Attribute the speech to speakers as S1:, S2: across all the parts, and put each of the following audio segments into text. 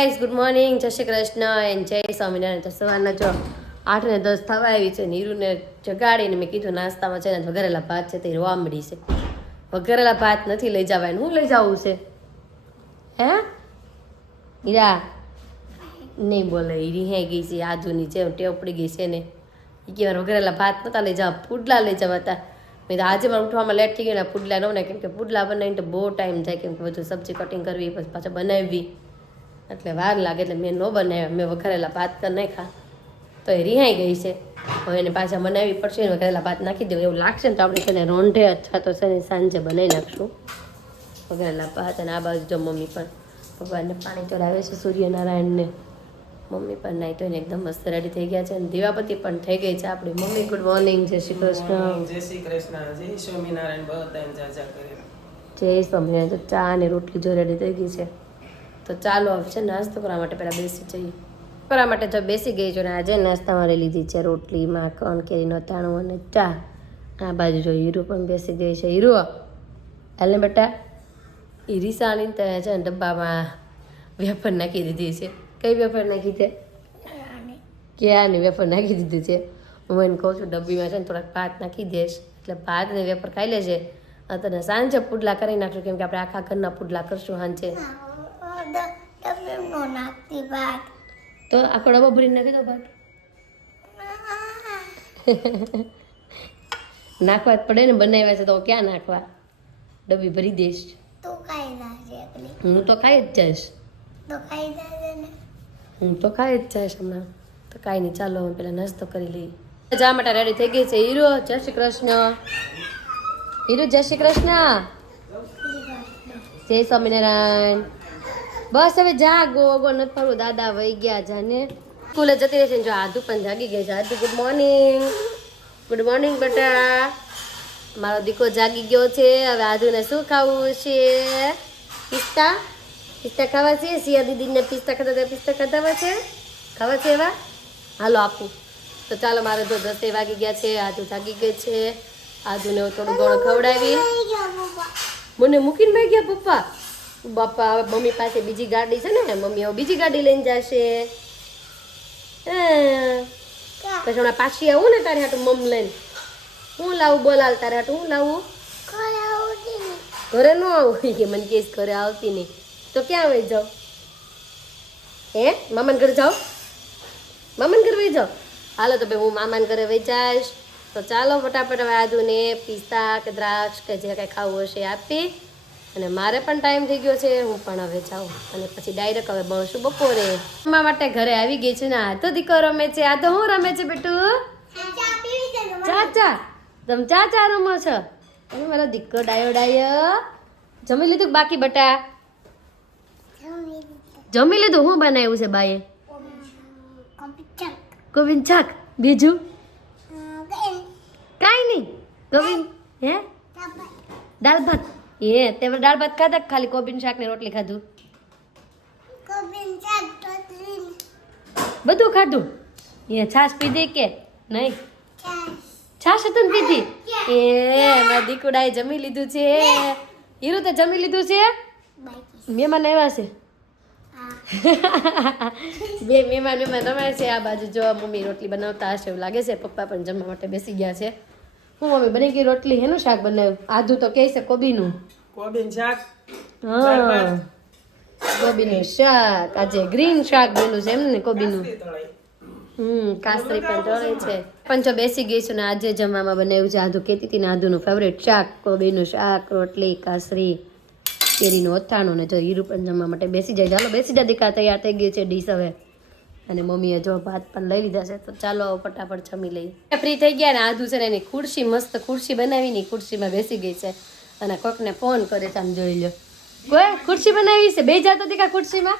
S1: Good morning જય Shri Krishna and જય સ્વામિનારાયણ. તો સવારના જો આઠ ને દસ થવા આવી છે. નીરુને જગાડીને મેં કીધું, નાસ્તામાં છે ને વઘારેલા ભાત છે, તે રોવા મળી છે. વઘારેલા ભાત નથી લઈ જવાય. હું લઈ જવું છે? હે? હીરા? નહીં બોલે. હીરી હે ગઈ છે આધુની જેમ ટેવ પડી ગઈ છે ને. એ કે વઘારેલા ભાત નતા લઈ જવા, પુડલા લઈ જવા હતા મેં તો આજે મારે ઉઠવામાં લેટ થઈ ગયું પુડલા ન ને કેમ કે પુડલા બનાવીને તો બહુ ટાઈમ જાય, કેમ કે બધું સબ્જી કટિંગ કરવી, પછી પાછા બનાવવી એટલે વાર લાગે એટલે મેં ન બનાવ્યા. મેં વઘારેલા ભાત કરી નાખ્યા. તો એ રિહાઈ ગઈ છે. હવે એને પાછા બનાવવી પડશે. ને વઘારેલા ભાત નાખી દેવું. એવું લાગશે ને તો આપણે છે ને રોંઢે અથવા તો છે ને સાંજે બનાવી નાખશું. વઘારેલા ભાત અને આ બાજુ જો મમ્મી પણ ભગવાનને પાણી ચડાવે છે સૂર્યનારાયણને. મમ્મી પણ નાઈ તો એકદમ મસ્ત રેડી થઈ ગયા છે. અને દીવાપતિ પણ થઈ ગઈ છે. આપણી મમ્મી ગુડ મોર્નિંગ જય શ્રી કૃષ્ણ.
S2: જય શ્રી કૃષ્ણ. જય સ્વામિનારાયણ
S1: જય સ્વામિનારાયણ. તો ચા અને રોટલી જો રેડી થઈ ગઈ છે. તો ચાલો હવે છે નાસ્તો કરવા માટે પહેલાં બેસી જઈએ. કરવા માટે જો બેસી ગઈ છું ને આજે નાસ્તામાં લઈ લીધી છે રોટલી માખણ કેરીનો તાણું અને ચા. આ બાજુ જો હીરો પણ બેસી ગઈ છે. હીરો હાલ ને બેટા? હીરી સાણી તો છે ને ડબ્બામાં વેફર નાખી દીધી છે. કઈ વેફર નાખી છે? ક્યાંની? વેફર નાખી દીધી છે? હું એને કહું છું ડબ્બીમાં છે ને થોડાક ભાત નાખી દઈશ એટલે ભાત ને વેફર ખાઈ લેશે અને સાંજે પુડલા કરી નાખશું કેમ કે આપણે આખા ઘરના પુડલા કરશું સાંજે.
S3: નાખતી ભાત.
S1: તો આખો ડબ્બો ભરીને નાખી દો ભાત. નાખવા જ પડે ને બનાવ્યા છે તો ક્યાં નાખવા? ડબ્બી ભરી દઈશ.
S3: તો ખાઈ નાખજે
S1: હું તો ખાઈ જ જઈશ.
S3: તો ખાઈ જાજે ને.
S1: હું તો ખાઈ જ જઈશ હમણાં. તો કાંઈ નહીં ચાલો હું પેલા નાસ્તો કરી લઈએ. જવા માટે રેડી થઈ ગઈ છે હીરો. જય શ્રી કૃષ્ણ. હીરો જય શ્રી કૃષ્ણ. જય સ્વામિનારાયણ. બસ હવે જા ગો ગો નથી ફરવું દાદા વહી ગયા જાને. સ્કૂલે જતી રહેશે ને જો આધુ પણ જાગી ગઈ છે. આધુ ગુડ મોર્નિંગ ગુડ મોર્નિંગ બેટા. મારો દીકરો જાગી ગયો છે. હવે આધુને શું ખાવું છે? પિસ્તા? પિસ્તા ખાવા છે? સિયા દીદીને પિસ્તા ખાતા હતા પિસ્તા ખાતા છે? ખાવા છે એવા? હાલો આપું. તો ચાલો મારે તો દસે વાગી ગયા છે. આધુ જાગી ગઈ છે. આધુને હું થોડું ઘણું ખવડાવી. મને મૂકીને ભાઈ ગયા પપ્પા? બાપા મમ્મી પાસે બીજી ગાડી છે ને મમ્મી હવે બીજી ગાડી લઈને જશે. પછી હમણાં પાછી આવું ને તારે હાટું મમ લઈને. હું લાવું બોલાલ તારે હાટું હું લાવું? ઘરે ન આવું? કે મને કેસ ઘરે આવતી નહીં. તો ક્યાં વહી જાઓ હે? મામાન ઘરે જાઓ મામાન ઘરે વહી જાઓ હાલો તો ભાઈ હું મામાન ઘરે વહી જઈશ. તો ચાલો ફટાફટ હવે આદુને પિસ્તા કે દ્રાક્ષ કે જે કાંઈ ખાવું હશે આપી. અને મારે પણ ટાઈમ થઈ ગયો છે હું પણ હવે જાઉં. અને પછી ડાયરેક્ટ હવે મળશું બપોરે. મારા માટે ઘરે આવી ગઈ છે ને આ તો દીકરો રમે છે આ તો હું રમે છે બેટું? ચાચા તમે ચાચા રમો છો. અને મારો દીકરો ડાયો ડાયો. જમી લીધું બાકી બટા?
S3: જમી
S1: લીધું? હું બનાવ્યું છે બાએ? ગોવિંદ છાક બીજું? કાંઈ નહીં. ગોવિંદ હે? દાળ ભાત. એ તે દાળ ભાત ખાધા ખાલી કોબીન શાક ને રોટલી ખાધું?
S3: કોબીન શાક રોટલી
S1: બધું ખાધું? એ છાશ પીધી કે નહીં?
S3: છાશ
S1: હતું ને પીધી? એ મારા દીકુડાએ જમી લીધું છે. હીરું તે જમી લીધું છે? મહેમાન આવ્યા છે? બે મહેમાન મહેમાન રમાય છે. આ બાજુ જો મમ્મી રોટલી બનાવતા હશે એવું લાગે છે. પપ્પા પણ જમવા માટે બેસી ગયા છે. હું મમ્મી બની ગઈ રોટલી હેનું શાક બનાવ્યું? આધું તો કહે છે કોબીનું.
S2: કોબીનું શાક.
S1: હા. કોબીનું શાક. આજે ગ્રીન શાક બન્યું છે એમ ને કોબીનું. હમ કાસરી પણ તળે છે પણ જો બેસી ગઈ છું ને આજે જમવામાં બનાવ્યું છે આધુ કહેતી હતી ને આધુનું ફેવરેટ શાક કોબીનું શાક રોટલી કાસરી કેરીનું અથાણું ને જો હીરું પણ જમવા માટે બેસી જાય. ચાલો બેસી જાય દીકા તૈયાર થઈ ગઈ છે ડીશ હવે. અને મમ્મીએ જો ભાત પણ લઈ લીધા છે તો ચાલો ફટાફટ જમી લઈએ. ફ્રી થઈ ગયા ને આધુ છે ને એની ખુરશી મસ્ત ખુરશી બનાવીની ખુરશીમાં બેસી ગઈ છે. અને કોકને ફોન કરે છે આમ જોઈ લો કોઈ ખુરશી બનાવી છે? બે જાતો કા ખુરશીમાં.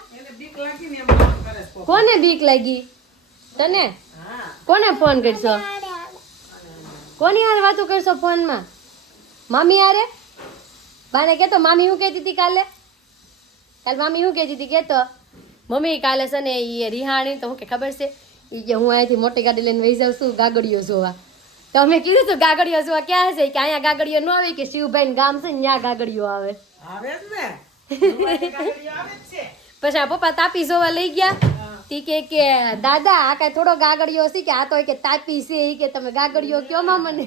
S1: કોને બીક લાગી? તને? કોને ફોન કરશો? કોની હારે વાતો કરશો ફોનમાં? મામી હારે? બાને કહેતો મામી શું કહેતી હતી કાલે? કાલે મામી હું કહેતી હતી કહેતો મમ્મી કાલે છે ને એ રિહાણી તો કે ખબર છે? એ કે હું અહીંથી મોટી ગાડી લઈને વહી જાઉં છું ગાગડીઓ જોવા. તો અમે કીધું હતું ગાગડીઓ જોવા ક્યાં છે કે અહીંયા ગાગડીઓ ન આવે કે શિવભાઈ ગામ છે ને ત્યાં ગાગડીઓ આવે.
S2: આવે ને.
S1: પછી આ પપ્પા તાપી જોવા લઈ ગયા. તી કે કે દાદા આ કઈ થોડો ગાગડિયો છે કે આ તો કે તાપી છે ઈ કે તમે ગાગડિયો કયો માં મને?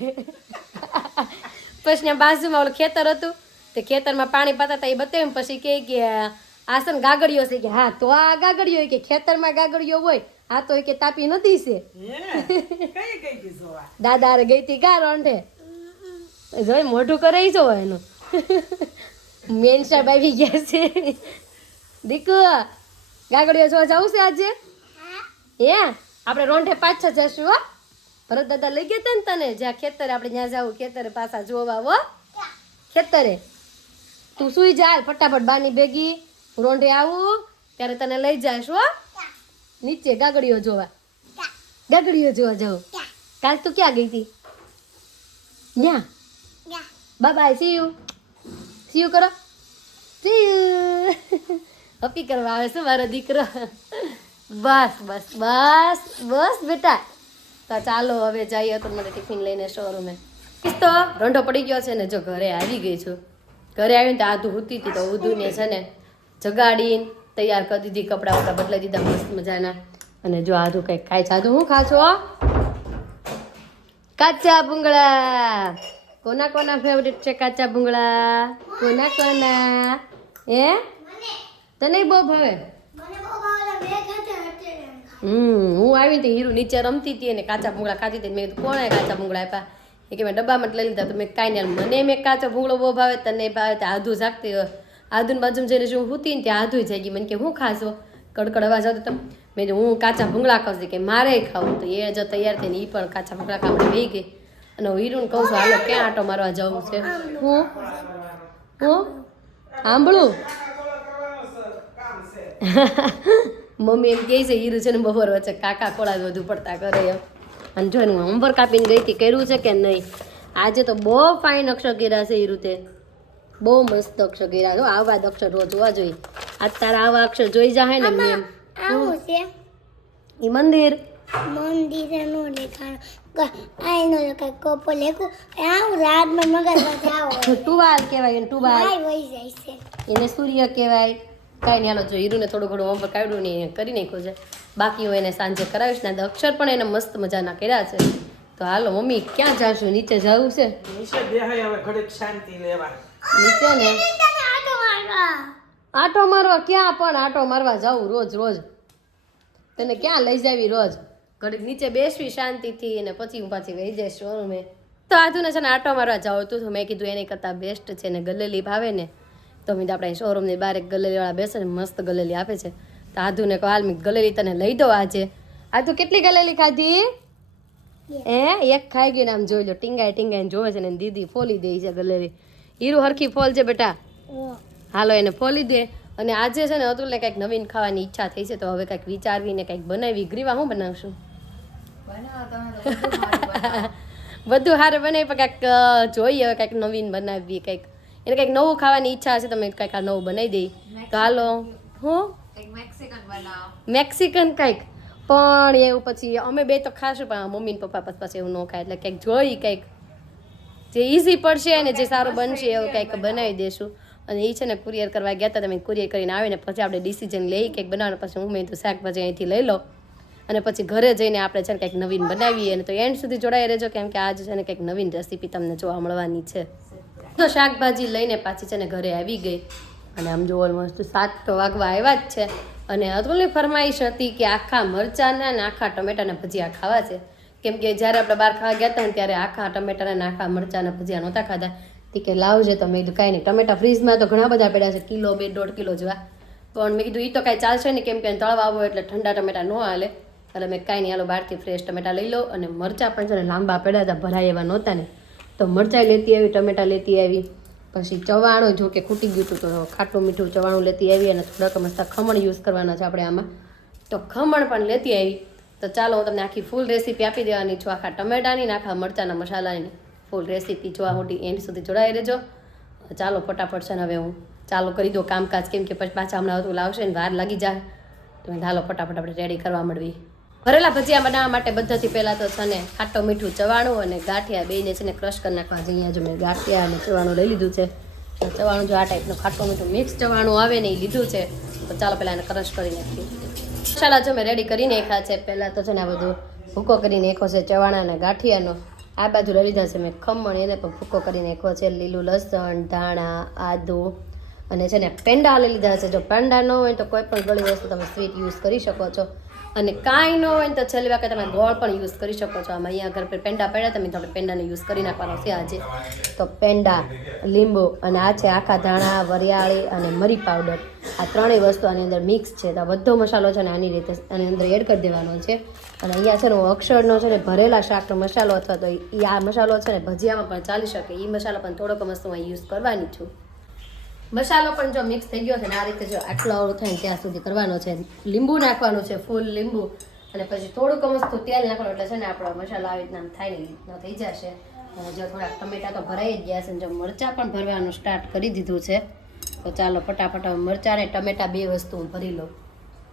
S1: પછી બાજુમાં ઓલું ખેતર હતું. તે ખેતરમાં પાણી પાતા હતા એ બતાવ્યું પછી કે આ છે ગાગડિયો છે કે હા તો આ ગાગડિયો કે ખેતરમાં ગાગડિયો હોય આ તો કે તાપી નદી છે.
S2: હે? કઈ કઈ કી જોવા?
S1: દાદા હારે ગઈ તી ગા રોંઢે જોઈ મોઢું કરાઈ જો એનું. મેન સાહેબ આવી ગયા છે. દીકુ ગાગડીઓ જોવા જવું છે આજે? હે? આપણે રોંઢે પાછા જશું હો. ભરત દાદા લઈ ગયા તા ને તને જ્યાં ખેતરે આપણે ત્યાં જવું ખેતરે પાછા જોવા હો ખેતરે. તું સુઈ જા ફટાફટ બાની ભેગી. રોંઢે આવું ત્યારે તને લઈ જાશ હો. નીચે ગાગડીઓ જોવા. ગાગડીઓ જોવા જાઉં કાલ તું ક્યાં ગઈ હતી? ન્યા. Bye see you see you કરો. સી યુ હપી કરવા આવે છે મારો દીકરો. બસ બસ બસ બસ બેટા. તો ચાલો હવે જઈએ તો મને ટિફિન લઈને શોરૂમે તો રંઢો પડી ગયો છે ને જો ઘરે આવી ગઈ છું. ઘરે આવીને તો આ હૂતી હતી તો ઉધુને છે ને જગાડીને તૈયાર કરી દીધી કપડાં વપડા બદલાઈ દીધા મસ્ત મજાના. અને જો આધું કંઈક ખાય છે. આધું હું ખાશો કાચા ભૂંગળા. કોના કોના ફેવરેટ છે કાચા ભૂંગળા? કોના કોના? હે? તને બહુ ભાવે? હમ હું આવી હતી હીરુ નીચે રમતી હતી અને કાચા ભૂંગળા ખાતી હતી. મેં કીધું કોણે કાચા ભૂંગળા આપ્યા? એ કે મેં ડબ્બામાં લઈ લીધા. તો મેં કાંઈ નહીં મને મેં કાચો ભૂંગળો બહુ ભાવે તને ભાવે તો આધું જાગતી હોય. આધુન બાજુમાં જઈને જો હું હુતી ને ત્યાં આધું ગઈ મને કે હું ખાશો? કડકડ અવાજ આવતો તો મેં હું કાચા ભૂંગળા ખાઉં કે મારે ખાવું. તો એ જો તૈયાર થઈને એ પણ કાચા ભૂંગળા ખાવા વહી ગઈ. અને હું હીરુને કહું છું હાલો ક્યાં આટો મારવા જવું છે? હું? હું? સાંભળું? મમ્મી એમ કહે છે હીરું છે ને બપોર વચ્ચે કાકા ખોળા જ વધુ પડતા કરે એમ. અને જો હું હોમવર્ક આપીને ગઈ હતી કર્યું છે કે નહીં? આજે તો બહુ ફાઇન અક્ષર કર્યા છે હીરુ તે. બહુ મસ્ત અક્ષર કર્યા. જો આવા જ અક્ષર રોજ જોવા જોઈએ. આ તારા આવા અક્ષર જોઈ જાય ને મેમ.
S3: આવું છે.
S1: ઈ મંદિર.
S3: મંદિરે નો દેખાણ. આઈનો કઈ કોપો લેખું. આવું રાતમાં મગજમાંથી આવો
S1: ટુવાલ કહેવાય એને ટુવાલ.
S3: વહી જાય છે.
S1: એને સૂર્ય કહેવાય. કાંઈ નહીં હાલો જો હીરુને થોડું ઘણું હોમવર્ક આવ્યું ને એ કરી નાખ્યું છે. બાકી હું એને સાંજે કરાવીશ ને અક્ષર પણ એને મસ્ત મજાના કર્યા છે. તો હાલો મમ્મી ક્યાં જાશું? નીચે જવું છે?
S2: નીચે બેહાય હવે ઘડીક શાંતિ લેવા.
S1: નીચે ને?
S3: આટો મારવા?
S1: ક્યાં પણ આટો મારવા જાવું રોજ રોજ. તને ક્યાં લઈ જાવી રોજ? ઘડીક નીચે બેસવી શાંતિથી અને પછી હું પાછી વહી જઈશ શોરૂમે. તો આજુને છે ને આટો મારવા જાવ તું તો મેં કીધું એની કરતાં બેસ્ટ છે ને ગલેલી ભાવે ને. તો મેં આપણે શોરૂમની બહાર એક ગલેલીવાળા બેસે ને મસ્ત ગલેલી આપે છે. તો આધુને કહો હાલ મેં ગલેલી તને લઈ દો આજે. આધુ કેટલી ગલેલી ખાધી? એ એક ખાઈ ગયું ને આમ જોઈ લો ટીંગાઈ ટીંગાઈને જોવે છે ને દીદી ફોલી દે છે ગલેલી. હીરું હરખી ફોલ છે બેટા. હાલો એને ફોલી દે. અને આજે છે ને અતુલને કંઈક નવીન ખાવાની ઈચ્છા થઈ છે તો હવે કંઈક વિચારવીને કંઈક બનાવી. ગ્રીવા હું બનાવશું? બધું હારે બનાવી પણ કંઈક જોઈએ હવે કંઈક નવીન બનાવવી કંઈક. એને કંઈક નવું ખાવાની ઈચ્છા હશે તમે કંઈક આ નવું બનાવી દઈ. તો હાલો. હું? મેક્સિકન કંઈક? પણ એવું પછી અમે બે તો ખાશું પણ મમ્મી પપ્પા પછી એવું ન ખાય એટલે કંઈક જોઈ કંઈક. જે ઇઝી પડશે અને જે સારું બનશે એવું કંઈક બનાવી દેશું. અને એ છે ને કુરિયર કરવા ગયા હતા તમે કુરિયર કરીને આવીને પછી આપણે ડિસિઝન લઈ કંઈક બનાવવાનું. પછી હું મેં તો શાકભાજી અહીંથી લઈ લો. અને પછી ઘરે જઈને આપણે છે ને કંઈક નવીન બનાવીએ અને તો એન્ડ સુધી જોડાઈ રહેજો કેમ કે આજે છે ને કંઈક નવીન રેસીપી તમને જોવા મળવાની છે. તો શાકભાજી લઈને પાછી છે ને ઘરે આવી ગઈ. અને આમ જો ઓલમોસ્ટ સાત તો વાગવા આવ્યા જ છે. અને અતુલની ફરમાઈશ હતી કે આખા મરચાંના અને આખા ટમેટાના ભજીયા ખાવા છે. કેમ કે જ્યારે આપણે બહાર ખાવા ગયા હતા ને ત્યારે આખા ટમેટાના અને આખા મરચાંના ભજીયા નહોતા ખાધા. તે કે લાવજે તમે કીધું, કાંઈ નહીં, ટમેટા ફ્રીજમાં તો ઘણા બધા પડ્યા છે, કિલો બે, દોઢ કિલો જેવા. પણ મેં કીધું એ તો કાંઈ ચાલશે નહીં, કેમ કે તળવા આવો એટલે ઠંડા ટમેટા ન હાલે. એટલે મેં કાંઈ નહીં, હાલો, બહારથી ફ્રેશ ટમેટા લઈ લો. અને મરચાં પણ છે ને લાંબા પડ્યા હતા, ભરાય એવા નહોતા ને. તો મરચાં લેતી આવી, ટમેટા લેતી આવી. પછી ચવાણું જો કે ખૂટી ગયું હતું, તો ખાટું મીઠું ચવાણું લેતી આવી અને થોડાક મસ્ત ખમણ યુઝ કરવાના છે આપણે આમાં. તો ખમણ પણ લેતી આવી. તો ચાલો હું તમને આખી ફૂલ રેસીપી આપી દેવાની છું, આખા ટમેટાની ને આખા મરચાંના મસાલાની. ફૂલ રેસીપી જોવા મોટી એન્ડ સુધી જોડાઈ રહેજો. ચાલો ફટાફટ છે ને હવે હું ચાલો કરી દો કામકાજ. કેમ કે પછી પાછા હમણાં હતું લાવશે ને વાર લાગી જાય. તો ચાલો ફટાફટ આપણે રેડી કરવા મળવી. ભરેલા ભજીયા બનાવવા માટે બધાથી પહેલાં તો છે ને ખાટો મીઠું ચવાણું અને ગાંઠિયા બેને છે ને ક્રશ કરી નાખવા. જઈએ જો મેં ગાંઠિયા અને ચવાણું લઈ લીધું છે. ચવાણું જો આ ટાઈપનું ખાટું મીઠું મિક્સ ચવાણું આવે ને એ લીધું છે, તો ચાલો પહેલાં એને ક્રશ કરી નાખીએ. મસાલા જો મેં રેડી કરી નાખ્યા છે. પહેલાં તો છે ને આ બધું ભૂકો કરી નાખ્યો છે, ચવાણા અને ગાંઠિયાનો. આ બાજુ લઈ લીધા છે મેં ખમણ એને પણ ભૂકો કરી નાખ્યો છે. લીલું લસણ, ધાણા, આદુ અને છે ને પેંડા લઈ લીધા છે. જો પેંડા ન હોય તો કોઈ પણ ગળી વસ્તુ તમે સ્વીટ યુઝ કરી શકો છો. અને કાંઈ ન હોય તો છેલ્લી વખત તમે ગોળ પણ યુઝ કરી શકો છો. આમાં અહીંયા ઘર પર પેંડા પડ્યા તમે આપણે પેંડાનો યુઝ કરી નાખવાનો છે આજે. તો પેંડા, લીંબુ અને આ છે આખા ધાણા, વરિયાળી અને મરી પાવડર. આ ત્રણેય વસ્તુ આની અંદર મિક્સ છે. તો બધો મસાલો છે ને આની રીતે આની અંદર એડ કરી દેવાનો છે. અને અહીંયા છે ને અક્ષરનો છે ને ભરેલા શાકનો મસાલો અથવા તો એ આ મસાલો છે ને ભજીયામાં પણ ચાલી શકે. એ મસાલો પણ થોડોક મસ્ત હું યુઝ કરવાની છું. મસાલો પણ જો મિક્સ થઈ ગયો છે ને, આ રીતે જો આટલો અવળો થાય ત્યાં સુધી કરવાનો છે. લીંબુ નાખવાનું છે ફૂલ લીંબુ. અને પછી થોડુંક મસ્ત તેલ નાખવાનું, એટલે છે ને આપણો મસાલો આવી રીતના થાય ને થઈ જશે. જો થોડાક ટમેટા તો ભરાઈ જ ગયા છે જો મરચાં પણ ભરવાનું સ્ટાર્ટ કરી દીધું છે. તો ચાલો ફટાફટ મરચાં ને ટમેટા બે વસ્તુ ભરી લઉં.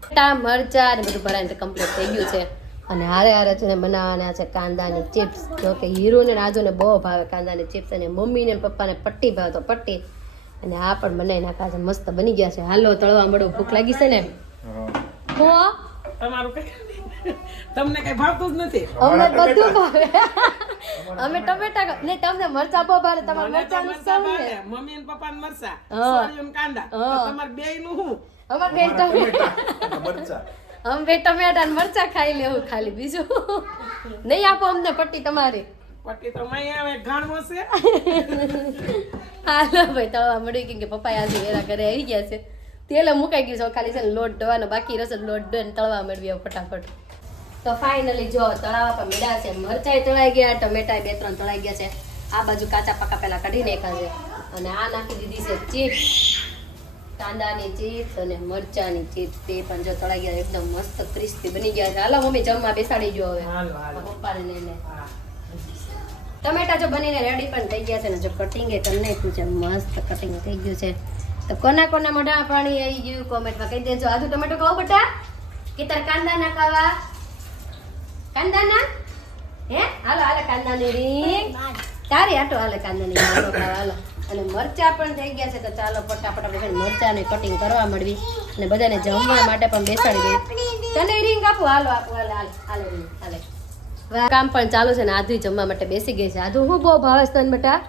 S1: ટમેટા મરચાં ને બધું ભરાઈને કમ્પ્લીટ થઈ ગયું છે. અને હારે હારે છે ને બનાવવાના છે કાંદાની ચિપ્સ જો કે હીરોને રાજુને બહુ ભાવે કાંદાની ચિપ્સ અને મમ્મીને પપ્પાને પટ્ટી ભાવે તો પટ્ટી. અને આ પણ બનાવી નાખ્યા છે મસ્ત બની ગયા છે. હાલો તળવા મળો. ભૂખ લાગી છે ને? હો?
S2: તમારું તમને કઈ ભાવતું જ નથી.
S1: અમને બધું ભાવે. અમે ટમેટા ને નહીં તમને મરચા બહુ ભાવે તમારે
S2: મરચા
S1: નું
S2: મરચાં
S1: સૌ ને
S2: મમ્મી ને પપ્પા ને મરચા સોરી ને કાંદા.
S1: હા.
S2: બે નું હું?
S1: અમાર બે ટમેટા
S4: મરચા.
S1: અમે બે ટમેટા ને મરચા ખાઈ લેવું ખાલી બીજું. નહીં આપો અમને પટ્ટી તમારી.
S2: પટ્ટી તો મય આવે ઘાણવો છે.
S1: હાલો ભાઈ તળવા મળી કે પપ્પા આજે વેરા ઘરે આવી ગયા છે. તેલ મુકાઈ ગયું છે ખાલી છે લોટ ડવાનો બાકી રસ લોટ ડોને તળવા મળવી ફટાફટ. તો ફાઇનલી જો તળાવા પર મેળા છે. મરચાઈ તળાઈ ગયા ટમેટા બે ત્રણ તળાઈ ગયા છે. આ બાજુ કાચા પાકા પેલા કાઢી નાખ્યા છે. અને આ નાખી દીધી છે ચિપ્સ. કાંદાની ચિપ્સ અને મરચાની ચિપ્સ. તે પણ જો તળાઈ ગયા એકદમ મસ્ત ક્રિસ્પી બની ગયા છે. હાલો મમ્મી જમવા બેસાડી જો હવે. પપ્પાને લઈને. ટમેટા જો બનીને રેડી પણ થઈ ગયા છે ને જો કટિંગ એ તમને છે મસ્ત કટિંગ થઈ ગયું છે. તો કોના કોના મોઢા પાણી આવી ગયું કોમેન્ટમાં કહી દેજો. આજુ ટમેટો ખાવ બટા. કે તાર કાંદા ના ખાવા? કાંદા ના હે? હાલો, હાલે, કાંદાની રીંગ તારી આટો હાલે કાંદાની ની ખાવા, હાલો. અને મરચા પણ થઈ ગયા છે, તો ચાલો ફટાફટ આપણે છે ને કટિંગ કરવા મળવી અને બધાને જમવા માટે પણ બેસાડી દઈએ. તને રીંગ આપો? હાલો, આપો, હાલે હાલે રીંગ હાલે. કામ પણ ચાલુ છે ને આધુ જમવા માટે બેસી ગઈ છે. આધુ હું બહુ ભાવે છે તને બેટા?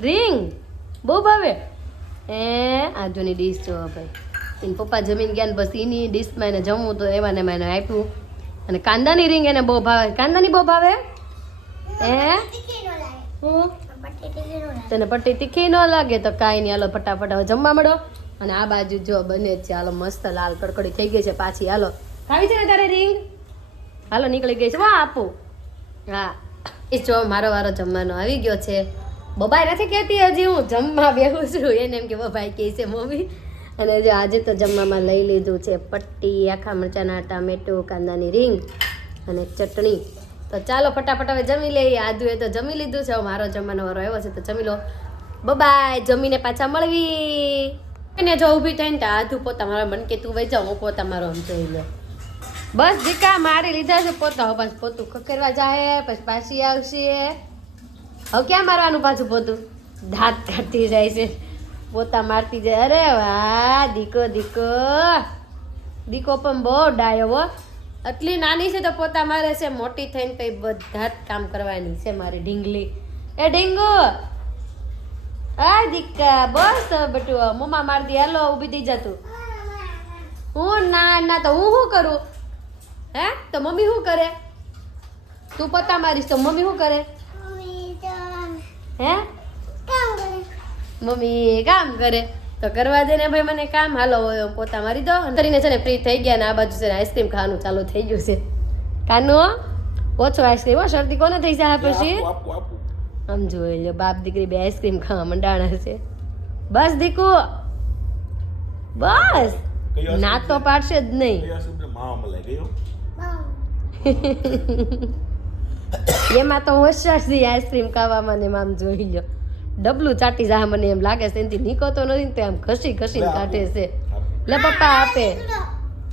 S1: રીંગ? બહુ ભાવે? એ આધુની ડીશ જો ભાઈ. એને પપ્પા જમીન ગયા ને બસ એની ડીશમાં એને જમવું તો એમાં ને એને આપ્યું. અને કાંદાની રીંગ એને બહુ ભાવે. કાંદાની બહુ ભાવે?
S3: લાગે?
S1: હું? તને પટ્ટી તીખી ન લાગે તો કાંઈ નહીં. હાલો ફટાફટ હવે જમવા મળો. અને આ બાજુ જો બને છે હાલો મસ્ત લાલ કડકડી થઈ ગઈ છે પાછી. હાલો. ખાવી છે ને તારે રીંગ? હાલો, નીકળી ગઈ છે. વાહ, આપો. હા. એ જો, મારો વારો જમવાનો આવી ગયો છે. બબાઈ નથી કહેતી હજી, હું જમવા બેહું છું. એને એમ કે બબાઈ કહે છે મમ્મી. અને જો, આજે તો જમવામાં લઈ લીધું છે પટ્ટી, આખા મરચાના ટામેટું કાંદાની રીંગ અને ચટણી. તો ચાલો, ફટાફટ હવે જમી લઈએ. આદુ એ તો જમી લીધું છે. મારો જમવાનો વારો આવ્યો છે, તો જમી લો. બબાય જમીને પાછા મળવી. અને જો ઊભી થઈને તો આધુ પોતા મારા મન કે તું જાઉં હું પોતા મારો આમ જોઈ લો. બસ દીકા મારી લીધા છે પોતા. હવે પાછું પોતું ખખેરવા જાય પછી પાછી આવશે. હવે ક્યાં મારવાનું પાછું પોતું? દાંત કાઢતી જાય છે. પોતા મારતી જાય. અરે વાહ, દીકો દીકો. દીકો પણ બહુ ડાયો હો. આટલી નાની છે તો પોતા મારે છે. મોટી થઈને તો બધા જ કામ કરવાની છે મારી ઢીંગલી. એ ઢીંગુ! આ દીકા, બસ બટુ મમ્મા મારી હેલો હાલો, ઊભી થઈ જતું હું ના ના, તો હું શું કરું? હે? તો મમ્મી શું કરે? તું પતા મારીશ તો મમ્મી શું કરે? હે?
S3: કામ
S1: મમ્મી કામ કરે. તો કરવા દે ને ભાઈ મને કામ. હાલો પોતા મારી દો કરીને છે ને ફ્રી થઈ ગયા ને આ બાજુ છે ને આઈસ્ક્રીમ ખાવાનું ચાલુ થઈ ગયું છે. કાનો ઓછો આઈસ્ક્રીમ હો શરદી કોને થઈ જાય પછી? આમ જોઈ લો બાપ દીકરી બે આઈસ્ક્રીમ ખાવા મંડાણા છે. બસ દીકુ. બસ. ના તો પાડશે જ નહીં
S4: કઈ આઈસ્ક્રીમ માવા મલાઈ ગયો
S1: એમાં તો હોશિયાર છે આઈસ્ક્રીમ ખાવામાં ને આમ જોઈ લો ડબલું ચાટી જા મને એમ લાગે છે. એનાથી નીકળતો નથી ને તો આમ ઘસી ઘસીને કાઢે છે. લે પપ્પા આપે.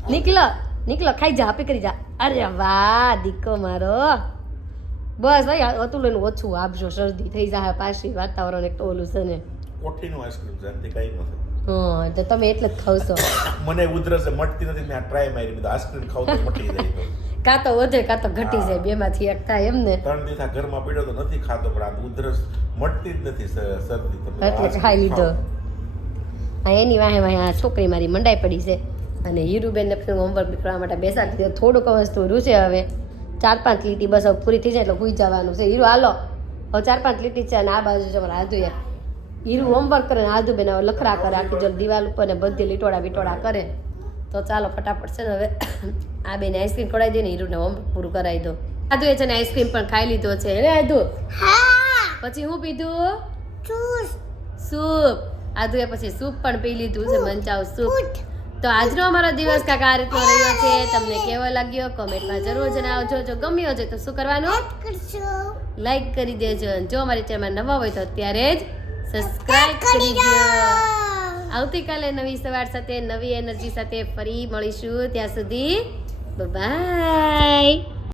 S1: નીકળો નીકળો ખાઈ જા આપી કરી જા. અરે વાહ દીકો મારો. બસ ભાઈ અતુલ એનું ઓછું આપજો. શરદી થઈ જાય પાછી વાતાવરણ એક તો ઓલું છે ને.
S4: કોઠીનું આઈસ્ક્રીમ છે કઈ નથી
S1: તો તમે એટલે જ ખાવશો.
S4: મને ઉધરસ મટતી નથી મેં ટ્રાય મારી બધા આઈસ્ક્રીમ ખાવ તો મટી જાય
S1: કાં તો વધે કાં તો ઘટી જાય બેમાંથી એક થાય એમ ને.
S4: ત્રણ દિવસ ઘરમાં પડ્યો તો નથી ખાતો પણ આ ઉધરસ મટતી જ નથી શરદી
S1: એટલે ખાઈ લીધો. હા એની વાહે વાહે આ છોકરી મારી મંડાઈ પડી છે. અને હીરુબેનને પછી હોમવર્ક કરવા માટે બેસાડી દીધો. થોડુંક વસ્તુ રૂચે હવે. ચાર પાંચ લીટી બસ પૂરી થઈ જાય એટલે હુઈ જવાનું છે. હીરુ હાલો. હવે ચાર પાંચ લીટી છે અને આ બાજુ છે મારા હાથું યાર હીરુ હોમવર્ક કરે ને આદુ બેન હવે લખરા કરે આખી જો દિવાલ ઉપર ને બધી લીટોડા બીટોડા કરે. તો ચાલો ફટાફટ છે ને હવે આ બેને આઈસ્ક્રીમ ખવડાવી દે ને હીરુને હોમવર્ક પૂરું કરાવી દો. આદુ એ છે ને આઈસ્ક્રીમ પણ ખાઈ લીધો છે. હે આદુ? પછી હું પીધું? સૂપ. આદુએ પછી સૂપ પણ પી લીધું છે મંચાવ સૂપ. તો આજનો અમારો દિવસ કાંઈક આ રીતનો રહ્યો છે. તમને કેવો લાગ્યો? કોમેન્ટમાં જરૂર જણાવજો. જો ગમ્યો છે તો શું કરવાનું? લાઈક કરી દેજો. જો અમારી ચેનલમાં નવા હોય તો અત્યારે જ સબસ્ક્રાઇબ કરી દો. આવતીકાલે નવી સવાર સાથે નવી એનર્જી સાથે ફરી મળીશું. ત્યાં સુધી બાય